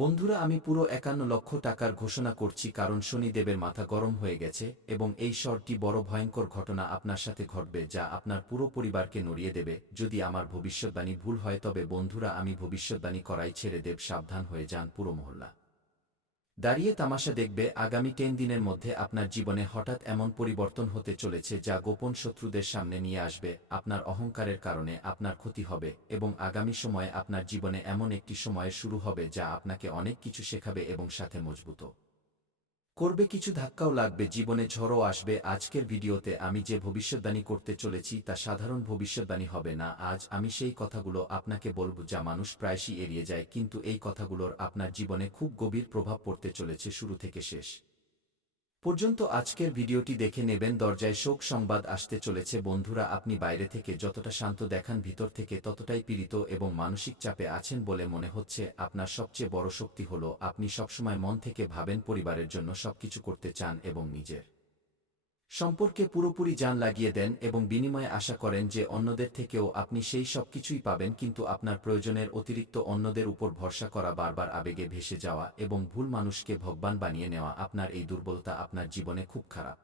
বন্ধুরা, আমি পুরো ৫১ লক্ষ টাকার ঘোষণা করছি কারণ শনিদেবের মাথা গরম হয়ে গেছে এবং এই শহরটি বড় ভয়ঙ্কর ঘটনা আপনার সাথে ঘটবে যা আপনার পুরো পরিবারকে নড়িয়ে দেবে। যদি আমার ভবিষ্যদ্বাণী ভুল হয় তবে বন্ধুরা আমি ভবিষ্যদ্বাণী করাই ছেড়ে দেব, সাবধান হয়ে যান পুরো মহল্লা দাঁড়িয়ে তামাশা দেখবে। আগামী 10 দিনের মধ্যে আপনার জীবনে হঠাৎ এমন পরিবর্তন হতে চলেছে যা গোপন শত্রুদের সামনে নিয়ে আসবে। আপনার অহংকারের কারণে আপনার ক্ষতি হবে এবং আগামী সময়ে আপনার জীবনে এমন একটি সময় শুরু হবে যা আপনাকে অনেক কিছু শেখাবে এবং সাথে মজবুত করবে। কিছু ধাক্কাও লাগবে, জীবনে ঝড়ও আসবে। আজকের ভিডিওতে আমি যে ভবিষ্যদ্বাণী করতে চলেছি তা সাধারণ ভবিষ্যদ্বাণী হবে না। আজ আমি সেই কথাগুলো আপনাকে বলব যা মানুষ প্রায়শই এড়িয়ে যায়, কিন্তু এই কথাগুলোর আপনার জীবনে খুব গভীর প্রভাব পড়তে চলেছে শুরু থেকে শেষ পর্যন্ত। আজকের ভিডিওটি দেখে নেবেন। দরজায় শোক সংবাদ আসতে চলেছে। বন্ধুরা, আপনি বাইরে থেকে যতটা শান্ত দেখান ভিতর থেকে ততটাই পীড়িত এবং মানসিক চাপে আছেন বলে মনে হচ্ছে। আপনার সবচেয়ে বড় শক্তি হলো আপনি সবসময় মন থেকে ভাবেন, পরিবারের জন্য সবকিছু করতে চান এবং নিজের সম্পর্কে পুরোপুরি জান লাগিয়ে দেন এবং বিনিময়ে আশা করেন যে অন্যদের থেকেও আপনি সেই সব কিছুই পাবেন। কিন্তু আপনার প্রয়োজনের অতিরিক্ত অন্যদের উপর ভরসা করা, বারবার আবেগে ভেসে যাওয়া এবং ভুল মানুষকে ভগবান বানিয়ে নেওয়া, আপনার এই দুর্বলতা আপনার জীবনে খুব খারাপ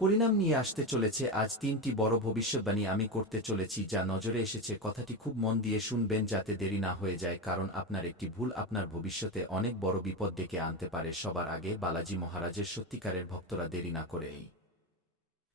পরিণাম নিয়ে আসতে চলেছে। আজ 3টি বড় ভবিষ্যদ্বাণী আমি করতে চলেছি যা নজরে এসেছে। কথাটি খুব মন দিয়ে শুনবেন যাতে দেরি না হয়ে যায়, কারণ আপনার একটি ভুল আপনার ভবিষ্যতে অনেক বড় বিপদ ডেকে আনতে পারে। সবার আগে বালাজি মহারাজের সত্যিকারের ভক্তরা দেরি না করে এই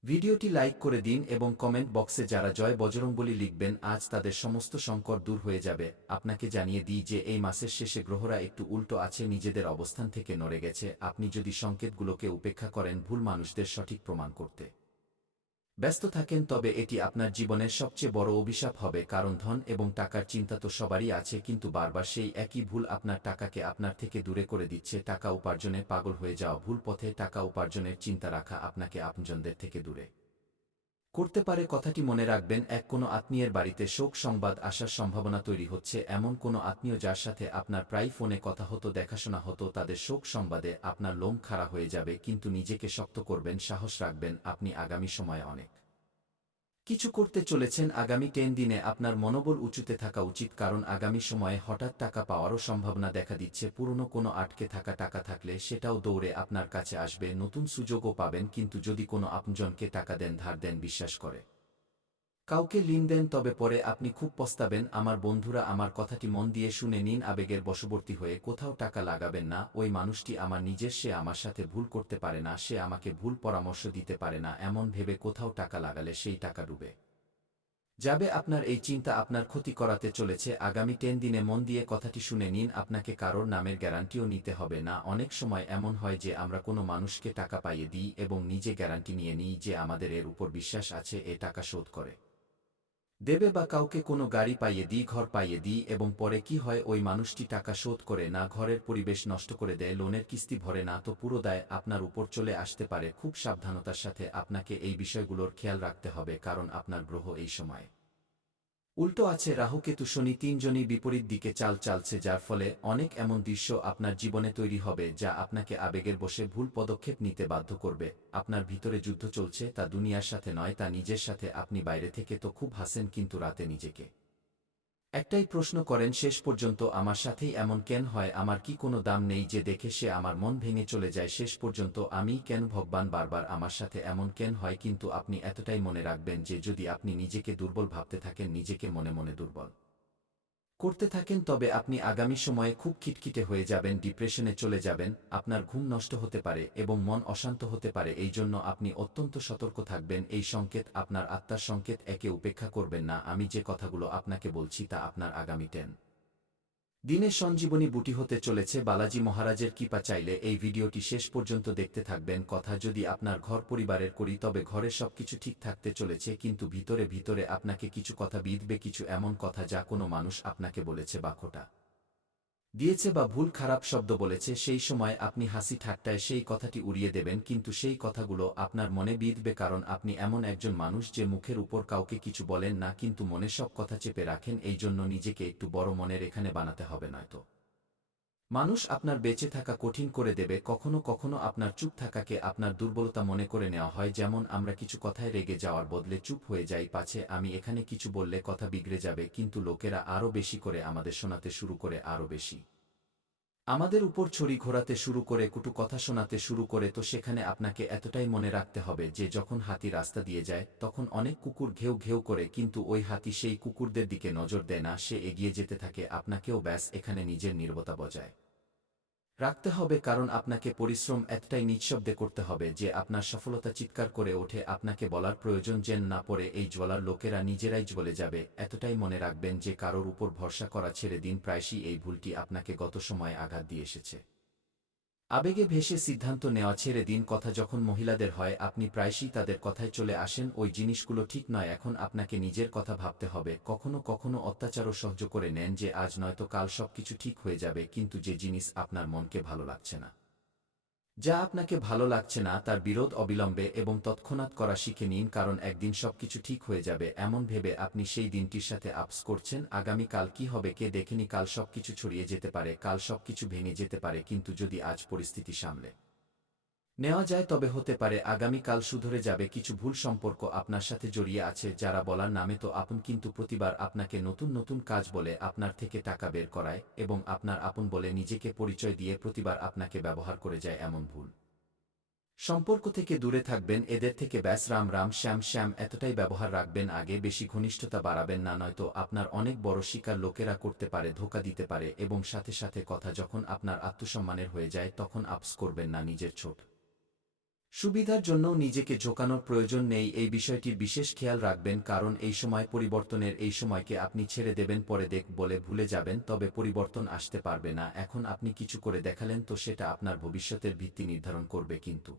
ভিডিওটি লাইক করে দিন এবং কমেন্ট বক্সে যারা জয় বজরংবলী লিখবেন আজ তাদের সমস্ত সংকট দূর হয়ে যাবে। আপনাকে জানিয়ে দিই যে এই মাসের শেষে গ্রহরা একটু উল্টো আছে, নিজেদের অবস্থান থেকে নড়ে গেছে। আপনি যদি সংকেতগুলোকে উপেক্ষা করেন, ভুল মানুষদের সঠিক প্রমাণ করতে ব্যস্ত থাকেন, তবে এটি আপনার জীবনের সবচেয়ে বড় অভিশাপ হবে। কারণ ধন এবং টাকার চিন্তা তো সবারই আছে, কিন্তু বারবার সেই একই ভুল আপনার টাকাকে আপনার থেকে দূরে করে দিচ্ছে। টাকা উপার্জনে পাগল হয়ে যাওয়া, ভুল পথে টাকা উপার্জনের চিন্তা রাখা আপনাকে আপনজনদের থেকে দূরে করতে পারে। কথাটি মনে রাখবেন। কোনো আত্মীয়ের বাড়িতে শোক সংবাদ আসার সম্ভাবনা তৈরি হচ্ছে। এমন কোনো আত্মীয় যার সাথে আপনার প্রায় ফোনে কথা হতো, দেখাশোনা হতো, তাদের শোক সংবাদে আপনার লোম খাড়া হয়ে যাবে। কিন্তু নিজেকে শক্ত করবেন, সাহস রাখবেন। আপনি আগামী সময়ে অনেক কিছু করতে চলেছেন। আগামী 10 দিনে আপনার মনোবল উঁচুতে থাকা উচিত, কারণ আগামী সময়ে হঠাৎ টাকা পাওয়ারও সম্ভাবনা দেখা দিচ্ছে। পুরনো কোনো আটকে থাকা টাকা থাকলে সেটাও দৌড়ে আপনার কাছে আসবে। নতুন সুযোগও পাবেন, কিন্তু যদি কোনো আপনজনকে টাকা দেন, ধার দেন, বিশ্বাস করে কাউকে ঋণ দেন, তবে পরে আপনি খুব পস্তাবেন। আমার বন্ধুরা, আমার কথাটি মন দিয়ে শুনে নিন। আবেগের বশবর্তী হয়ে কোথাও টাকা লাগাবেন না। ওই মানুষটি আমার নিজের, সে আমার সাথে ভুল করতে পারে না, সে আমাকে ভুল পরামর্শ দিতে পারে না, এমন ভেবে কোথাও টাকা লাগালে সেই টাকা ডুবে যাবে। আপনার এই চিন্তা আপনার ক্ষতি করাতে চলেছে। আগামী 10 দিনে মন দিয়ে কথাটি শুনে নিন। আপনাকে কারোর নামের গ্যারান্টিও নিতে হবে না। অনেক সময় এমন হয় যে আমরা কোনো মানুষকে টাকা পাইয়ে দিই এবং নিজে গ্যারান্টি নিয়ে নিই যে আমাদের এর উপর বিশ্বাস আছে এ টাকা শোধ করে দেবে, বা কাউকে কোনো গাড়ি পাইয়ে দিই, ঘর পাইয়ে দিই এবং পরে কি হয়, ওই মানুষটি টাকা শোধ করে না, ঘরের পরিবেশ নষ্ট করে দেয়, লোনের কিস্তি ভরে না, তো পুরো দায় আপনার উপর চলে আসতে পারে। খুব সাবধানতার সাথে আপনাকে এই বিষয়গুলোর খেয়াল রাখতে হবে, কারণ আপনার গ্রহ এই সময় উল্টো আছে। রাহু, কেতু, শনি তিনজনই বিপরীত দিকে চাল চালছে, যার ফলে অনেক এমন দৃশ্য আপনার জীবনে তৈরি হবে যা আপনাকে আবেগের বশে ভুল পদক্ষেপ নিতে বাধ্য করবে। আপনার ভিতরে যুদ্ধ চলছে, তা দুনিয়ার সাথে নয়, তা নিজের সাথে। আপনি বাইরে থেকে তো খুব হাসেন, কিন্তু রাতে নিজেকে একটাই প্রশ্ন করেন, শেষ পর্যন্ত আমার সাথেই এমন কেন হয়? আমার কি কোনো দাম নেই যে দেখে সে আমার মন ভেঙে চলে যায়? শেষ পর্যন্ত আমি কেন, ভগবান বারবার আমার সাথে এমন কেন হয়? কিন্তু আপনি এতটাই মনে রাখবেন যে যদি আপনি নিজেকে দুর্বল ভাবতে থাকেন, নিজেকে মনে মনে দুর্বল করতে থাকেন, তবে আপনি আগামী সময়ে খুব খিটখিটে হয়ে যাবেন, ডিপ্রেশনে চলে যাবেন, আপনার ঘুম নষ্ট হতে পারে এবং মন অশান্ত হতে পারে। এই জন্য আপনি অত্যন্ত সতর্ক থাকবেন। এই সংকেত আপনার আত্মার সংকেত, একে উপেক্ষা করবেন না। আমি যে কথাগুলো আপনাকে বলছি তা আপনার আগামী 10 দিনে সঞ্জীবনী বুটি হতে চলেছে। বালাজি মহারাজের কৃপা চাইলে এই ভিডিওটি শেষ পর্যন্ত দেখতে থাকবেন। কথা যদি আপনার ঘর পরিবারের করি, তবে ঘরে সবকিছু ঠিক থাকতে চলেছে, কিন্তু ভিতরে ভিতরে আপনাকে কিছু কথা বিঁধবে, কিছু এমন কথা যা কোনো মানুষ আপনাকে বলেছে বা খোঁটা দিয়েছে বা ভুল খারাপ শব্দ বলেছে। সেই সময় আপনি হাসি ঠাট্টায় সেই কথাটি উড়িয়ে দেবেন, কিন্তু সেই কথাগুলো আপনার মনে বিঁধবে, কারণ আপনি এমন একজন মানুষ যে মুখের উপর কাউকে কিছু বলেন না, কিন্তু মনে সব কথা চেপে রাখেন। এই জন্য নিজেকে একটু বড় মনের এখানে বানাতে হবে, নয়তো মানুষ আপনার বেঁচে থাকা কঠিন করে দেবে। কখনো কখনো আপনার চুপ থাকাকে আপনার দুর্বলতা মনে করে নেওয়া হয়। যেমন আমরা কিছু কথায় রেগে যাওয়ার বদলে চুপ হয়ে যাই, পাছে আমি এখানে কিছু বললে কথা বিগড়ে যাবে, কিন্তু লোকেরা আরও বেশি করে আমাদের শোনাতে শুরু করে, আরও বেশি আমাদের উপর ছড়ি ঘোরাতে শুরু করে, কুটু কথা শোনাতে শুরু করে, তো সেখানে আপনাকে এতটাই মনে রাখতে হবে যে যখন হাতি রাস্তা দিয়ে যায় তখন অনেক কুকুর ঘেউ ঘেউ করে, কিন্তু ওই হাতি সেই কুকুরদের দিকে নজর দেয় না, সে এগিয়ে যেতে থাকে। আপনাকেও ব্যাস এখানে নিজের নীরবতা বজায় রাখতে হবে, কারণ আপনাকে পরিশ্রম এতটাই নিঃশব্দে করতে হবে যে আপনার সফলতা চিৎকার করে ওঠে। আপনাকে বলার প্রয়োজন যেন না পড়ে, এই জ্বলার লোকেরা নিজেরাই জ্বলে যাবে। এতটাই মনে রাখবেন যে কারোর উপর ভরসা করা ছেড়ে দিন। প্রায়শই এই ভুলটি আপনাকে গত সময়ে আঘাত দিয়ে এসেছে। আবেগে ভেসে সিদ্ধান্ত নেওয়া ছেড়ে দিন। কথা যখন মহিলাদের হয়, আপনি প্রায়শই তাদের কথায় চলে আসেন। ওই জিনিসগুলো ঠিক নয়। এখন আপনাকে নিজের কথা ভাবতে হবে। কখনো কখনো অত্যাচারও সহ্য করে নেন যে আজ নয়তো কাল সবকিছু ঠিক হয়ে যাবে, কিন্তু যে জিনিস আপনার মনকে ভালো লাগছে না, যা আপনাকে ভালো লাগছে না, তার বিরোধ অবিলম্বে এবং তৎক্ষণাৎ করা শিখে নিন, কারণ একদিন সবকিছু ঠিক হয়ে যাবে। এমন ভেবে আপনি সেই দিনটির সাথে আপস করছেন। আগামী কাল কি হবে কে দেখেনি, কাল সবকিছু ছড়িয়ে যেতে পারে, কাল সবকিছু ভেঙে যেতে পারে, কিন্তু যদি আজ পরিস্থিতি সামলে নেওয়া যায় তবে হতে পারে আগামীকাল শুধরে যাবে। কিছু ভুল সম্পর্ক আপনার সাথে জড়িয়ে আছে যারা বলার নামে তো আপন, কিন্তু প্রতিবার আপনাকে নতুন নতুন কাজ বলে, আপনার থেকে টাকা বের করায় এবং আপনার আপন বলে নিজেকে পরিচয় দিয়ে প্রতিবার আপনাকে ব্যবহার করে যায়। এমন ভুল সম্পর্ক থেকে দূরে থাকবেন। এদের থেকে ব্যাস রাম রাম শ্যাম শ্যাম এতটাই ব্যবহার রাখবেন। আগে বেশি ঘনিষ্ঠতা বাড়াবেন না, নয়তো আপনার অনেক বড় শিকার লোকেরা করতে পারে, ধোঁকা দিতে পারে। এবং সাথে সাথে কথা যখন আপনার আত্মসম্মানের হয়ে যায় তখন আপস করবেন না। নিজের ছোট সুবিধার জন্য নিজেকে ঝোঁকানোর প্রয়োজন নেই, এই বিষয়টির বিশেষ খেয়াল রাখবেন, কারণ এই সময় পরিবর্তনের, এই সময়কে আপনি ছেড়ে দেবেন, পরে দেখ বলে ভুলে যাবেন, তবে পরিবর্তন আসতে পারবে না। এখন আপনি কিছু করে দেখালেন তো সেটা আপনার ভবিষ্যতের ভিত্তি নির্ধারণ করবে, কিন্তু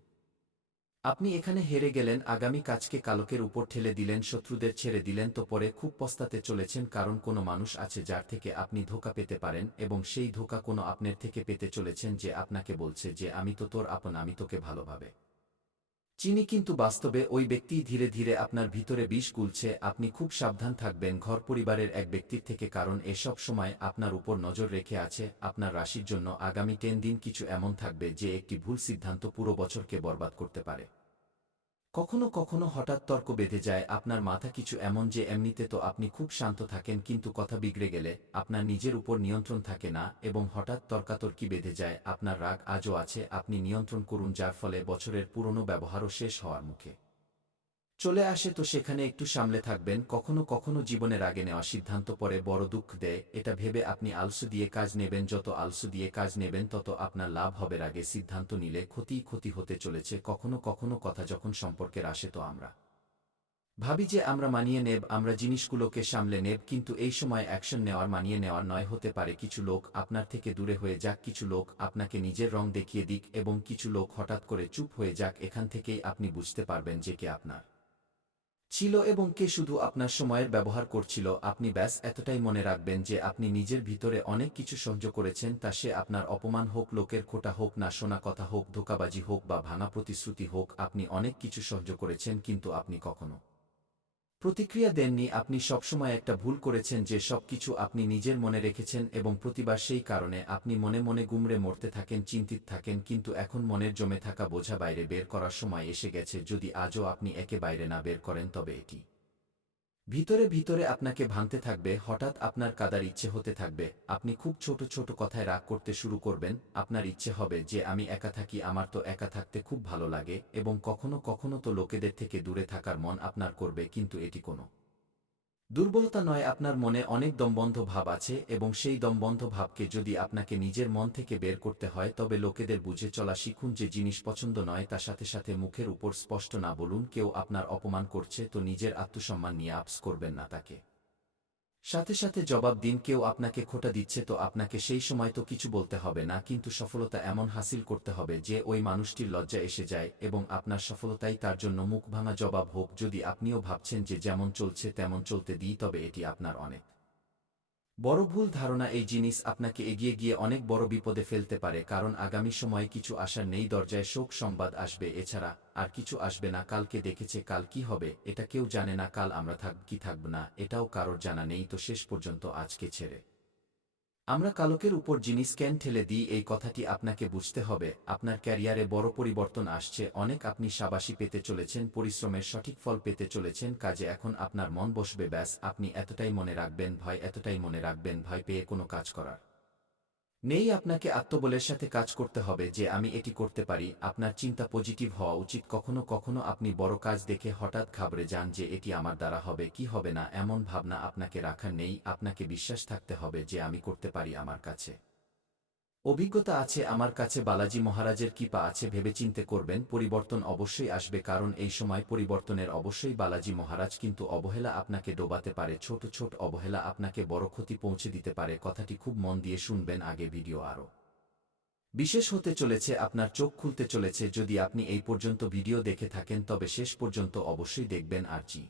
আপনি এখানে হেরে গেলেন। আগামী কাজকে কালকের উপর ঠেলে দিলেন, শত্রুদের ছেড়ে দিলেন, তো পরে খুব পস্তাতে চলেছেন। কারণ কোনো মানুষ আছে যার থেকে আপনি ধোঁকা পেতে পারেন, এবং সেই ধোঁকা কোনো আপনার থেকে পেতে চলেছেন, যে আপনাকে বলছে যে আমি তো তোর আপন, আমি তোকে ভালোভাবে চিনি, কিন্তু বাস্তবে ওই ব্যক্তি ধীরে ধীরে আপনার ভিতরে বিষ গুলছে। আপনি খুব সাবধান থাকবেন ঘর পরিবারের এক ব্যক্তির থেকে, কারণ এসব সময় আপনার উপর নজর রেখে আছে। আপনার রাশির জন্য আগামী 10 দিন কিছু এমন থাকবে যে একটি ভুল সিদ্ধান্ত পুরো বছরকে বরবাদ করতে পারে। কখনো কখনো হঠাৎ তর্ক বেঁধে যায় আপনার মাথা, কিছু এমন যে এমনিতে তো আপনি খুব শান্ত থাকেন, কিন্তু কথা বিগড়ে গেলে আপনার নিজের উপর নিয়ন্ত্রণ থাকে না এবং হঠাৎ তর্কাতর্কি বেঁধে যায়। আপনার রাগ আজও আছে, আপনি নিয়ন্ত্রণ করুন, যার ফলে বছরের পুরনো ব্যবহারও শেষ হওয়ার মুখে চলে আসে। তো সেখানে একটু সামলে থাকবেন। কখনো কখনো জীবনের আগে নেওয়া সিদ্ধান্ত পরে বড় দুঃখ দেয়, এটা ভেবে আপনি আলসু দিয়ে কাজ নেবেন। যত আলসু দিয়ে কাজ নেবেন তত আপনার লাভ হবে। আগে সিদ্ধান্ত নিলে ক্ষতিই ক্ষতি হতে চলেছে। কখনো কখনো কথা যখন সম্পর্কের আসে তো আমরা ভাবি যে আমরা মানিয়ে নেব, আমরা জিনিসগুলোকে সামলে নেব, কিন্তু এই সময় অ্যাকশন নেওয়ার মানিয়ে নেওয়ার নয়। হতে পারে কিছু লোক আপনার থেকে দূরে হয়ে যাক, কিছু লোক আপনাকে নিজের রং দেখিয়ে দিক, এবং কিছু লোক হঠাৎ করে চুপ হয়ে যাক। এখান থেকেই আপনি বুঝতে পারবেন যে কে আপনার ছিল এবং কে শুধু আপনার সময়ের ব্যবহার করছিল। আপনি ব্যাস এতটাই মনে রাখবেন যে আপনি নিজের ভিতরে অনেক কিছু সহ্য করেছেন, তা সে আপনার অপমান হোক, লোকের খোঁটা হোক, না শোনা কথা হোক, ধোঁকাবাজি হোক বা ভাঙা প্রতিশ্রুতি হোক। আপনি অনেক কিছু সহ্য করেছেন, কিন্তু আপনি কখনো প্রতিক্রিয়া দেননি। আপনি সবসময় একটা ভুল করেছেন যে সবকিছু আপনি নিজের মনে রেখেছেন, এবং প্রতিবার সেই কারণে আপনি মনে মনে গুমড়ে মরতে থাকেন, চিন্তিত থাকেন। কিন্তু এখন মনের জমে থাকা বোঝা বাইরে বের করার সময় এসে গেছে। যদি আজও আপনি একে বাইরে না বের করেন তবে এটি ভিতরে ভিতরে আপনাকে ভাঙতে থাকবে। হঠাৎ আপনার কাঁদার ইচ্ছে হতে থাকবে, আপনি খুব ছোট ছোট কথায় রাগ করতে শুরু করবেন। আপনার ইচ্ছে হবে যে আমি একা থাকি, আমার তো একা থাকতে খুব ভালো লাগে, এবং কখনো কখনো তো লোকেদের থেকে দূরে থাকার মন আপনার করবে, কিন্তু এটি কোনো দুর্বলতা নয়। আপনার মনে অনেক দমবন্ধ ভাব আছে, এবং সেই দমবন্ধ ভাবকে যদি আপনাকে নিজের মন থেকে বের করতে হয় তবে লোকেদের বুঝে চলা শিখুন। যে জিনিস পছন্দ নয় তার সাথে সাথে মুখের উপর স্পষ্ট না বলুন। কেউ আপনার অপমান করছে তো নিজের আত্মসম্মান নিয়ে আপস করবেন না, তাকে সাথে সাথে জবাব দিন। কেউ আপনাকে খোঁটা দিচ্ছে তো আপনাকে সেই সময় তো কিছু বলতে হবে না, কিন্তু সফলতা এমন হাসিল করতে হবে যে ওই মানুষটির লজ্জা এসে যায়, এবং আপনার সফলতাই তার জন্য মুখ ভাঙা জবাব হোক। যদি আপনিও ভাবছেন যে যেমন চলছে তেমন চলতে দিই, তবে এটি আপনার অনেক বড় ভুল ধারণা। এই জিনিস আপনাকে এগিয়ে গিয়ে অনেক বড় বিপদে ফেলতে পারে, কারণ আগামী সময়ে কিছু আসার নেই। দরজায় শোক সংবাদ আসবে, এছাড়া আর কিছু আসবে না। কালকে দেখেছে, কাল কি হবে এটা কেউ জানে না। কাল আমরা থাকব কি থাকব না এটাও কারোর জানা নেই। তো শেষ পর্যন্ত আজকে ছেড়ে আমরা কালকের উপর জিনিস কেন ঠেলে দিই, এই কথাটি আপনাকে বুঝতে হবে। আপনার ক্যারিয়ারে বড় পরিবর্তন আসছে অনেক, আপনি শাবাশি পেতে চলেছেন, পরিশ্রমের সঠিক ফল পেতে চলেছেন। কাজে এখন আপনার মন বসবে। ব্যাস আপনি এতটাই মনে রাখবেন, ভয় এতটাই মনে রাখবেন, ভয় পেয়ে কোনো কাজ করার নেই, আপনাকে আত্মবলের সাথে কাজ করতে হবে যে আমি এটি করতে পারি। আপনার চিন্তা পজিটিভ হওয়া উচিত। কখনো কখনো আপনি বড় কাজ দেখে হঠাৎ ঘাবড়ে যান যে এটি আমার দ্বারা হবে কি হবে না, এমন ভাবনা আপনাকে রাখার নেই। আপনাকে বিশ্বাস থাকতে হবে যে আমি করতে পারি, আমার কাছে অভিজ্ঞতা আছে, আমার কাছে বালাজি মহারাজের কৃপা আছে। ভেবেচিন্তে করবেন, পরিবর্তন অবশ্যই আসবে, কারণ এই সময় পরিবর্তনের অবশ্যই বালাজি মহারাজ। কিন্তু অবহেলা আপনাকে ডোবাতে পারে, ছোট ছোট অবহেলা আপনাকে বড় ক্ষতি পৌঁছে দিতে পারে। কথাটি খুব মন দিয়ে শুনবেন। আগে ভিডিও আরও বিশেষ হতে চলেছে, আপনার চোখ খুলতে চলেছে। যদি আপনি এই পর্যন্ত ভিডিও দেখে থাকেন তবে শেষ পর্যন্ত অবশ্যই দেখবেন। আর জি